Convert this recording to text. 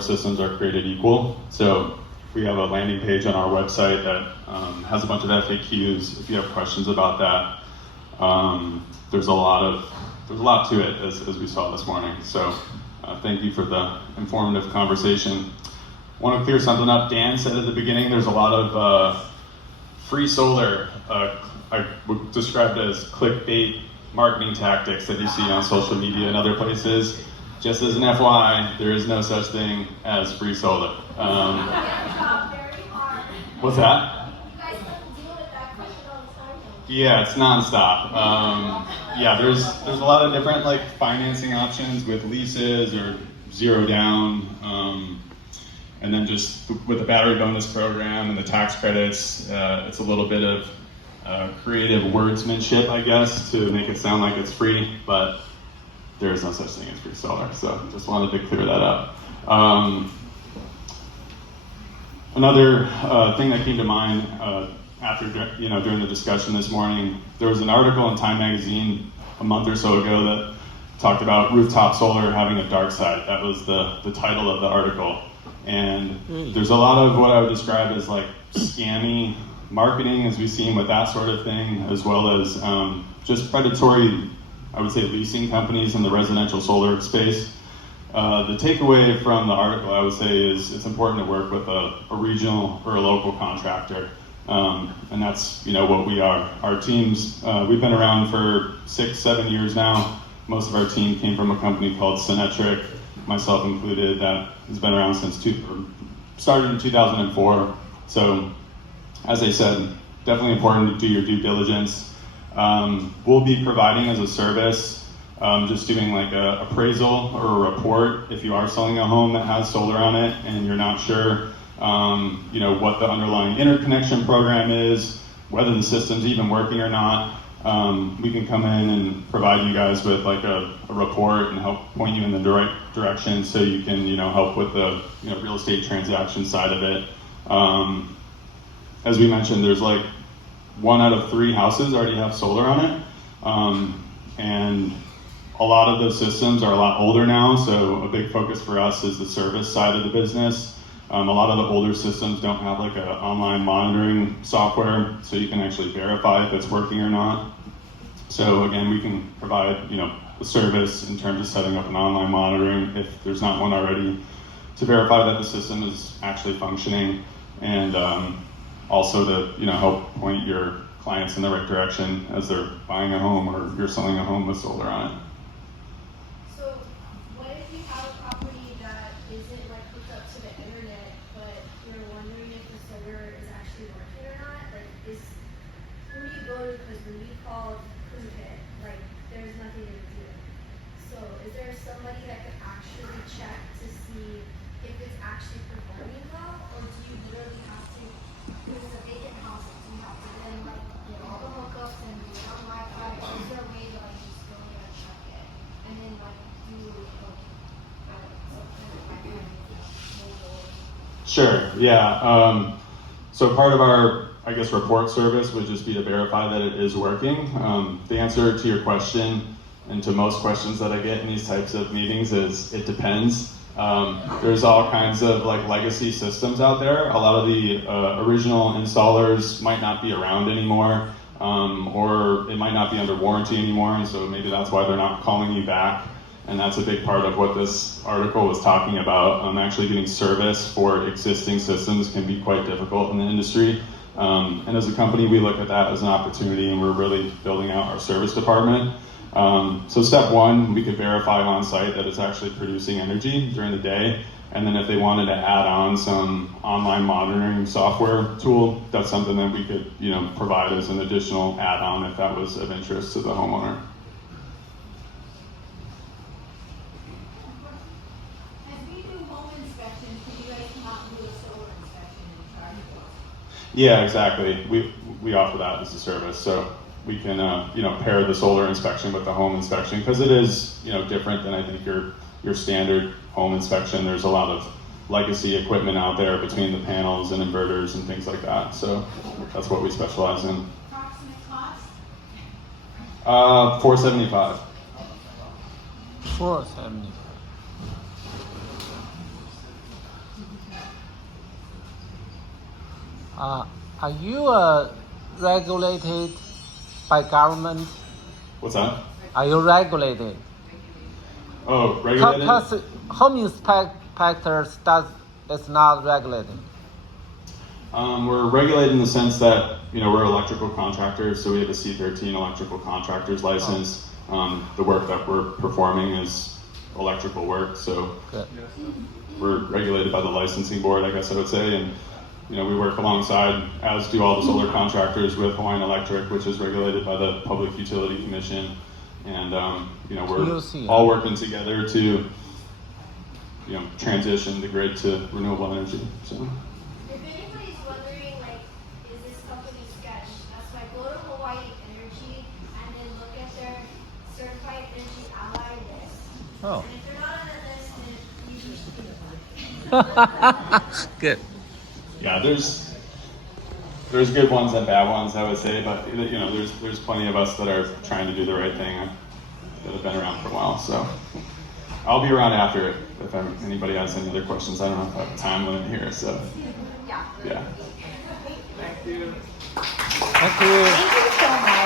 solar systems are created equal. So we have a landing page on our website that has a bunch of FAQs. If you have questions about that, there's a lot to it, as we saw this morning. So thank you for the informative conversation. Want to clear something up. Dan said at the beginning there's a lot of free solar, I would describe it as clickbait marketing tactics that you see on social media and other places. Just as an FYI, there is no such thing as free solar. What's that? Yeah, it's nonstop. Yeah, there's a lot of different like financing options with leases or zero down. And then just with the battery bonus program and the tax credits, it's a little bit of creative wordsmanship, I guess, to make it sound like it's free, but there is no such thing as free solar. So just wanted to clear that up. Another thing that came to mind after, during the discussion this morning, there was an article in Time Magazine a month or so ago that talked about rooftop solar having a dark side. That was the title of the article. And there's a lot of what I would describe as like scammy marketing, as we've seen with that sort of thing, as well as just predatory, I would say, leasing companies in the residential solar space. The takeaway from the article, I would say, is it's important to work with a regional or a local contractor. And that's what we are. Our teams, we've been around for 6-7 years now. Most of our team came from a company called Synetric, myself included, that has been around since started in 2004. So, as I said, definitely important to do your due diligence. We'll be providing as a service, just doing like a appraisal or a report if you are selling a home that has solar on it and you're not sure, what the underlying interconnection program is, whether the system's even working or not. We can come in and provide you guys with like a report and help point you in the right direction so you can, help with the real estate transaction side of it. As we mentioned, there's like 1 out of 3 houses already have solar on it. And a lot of those systems are a lot older now, so a big focus for us is the service side of the business. A lot of the older systems don't have like an online monitoring software, so you can actually verify if it's working or not. So again, we can provide, a service in terms of setting up an online monitoring if there's not one already, to verify that the system is actually functioning, and also to help point your clients in the right direction as they're buying a home or you're selling a home with solar on it. So what if you have a property that isn't like hooked up to the internet, but you're wondering if the solar is actually working or not? Like, who do you go to? Because when you call Pruvit, like, there's nothing to do. So is there somebody that could actually check to see if it's actually performing well, or do you literally have to? There's a vacant house, so you have to then like get all the hookups and do it on Wi-Fi. Or is there a way to like just go in and check it and then like do some kind of mobile? Sure, yeah. So part of our, report service would just be to verify that it is working. The answer to your question, and to most questions that I get in these types of meetings, is it depends. There's all kinds of like legacy systems out there. A lot of the original installers might not be around anymore, or it might not be under warranty anymore, and so maybe that's why they're not calling you back. And that's a big part of what this article was talking about. Actually getting service for existing systems can be quite difficult in the industry. And as a company, we look at that as an opportunity, and we're really building out our service department. So step one, we could verify on site that it's actually producing energy during the day. And then if they wanted to add on some online monitoring software tool, that's something that we could, provide as an additional add-on if that was of interest to the homeowner. As we do home inspections, can you guys come out and do a solar inspection and charge for it? Yeah, exactly. We offer that as a service. So we can, pair the solar inspection with the home inspection, because it is, different than I think your standard home inspection. There's a lot of legacy equipment out there between the panels and inverters and things like that. So that's what we specialize in. Approximate cost? $475. 475. Are you regulated by government? What's that? Are you regulated? Oh, regulated? Because home inspectors is not regulated. We're regulated in the sense that, we're electrical contractors, so we have a C13 electrical contractor's license. The work that we're performing is electrical work, so Good. we're regulated by the licensing board, I guess I would say, and we work alongside, as do all the solar contractors, with Hawaiian Electric, which is regulated by the Public Utility Commission, and we're all working together to transition the grid to renewable energy. So. If anybody's wondering, like, is this company sketch? That's why go to Hawaii Energy and then look at their certified energy ally list. Oh. And if they're not on that list, then you should be. Good. Yeah, there's good ones and bad ones, I would say, but there's plenty of us that are trying to do the right thing that have been around for a while. So I'll be around after it if anybody has any other questions. I don't know if I have a time limit here, so yeah. Thank you. Thank you so much.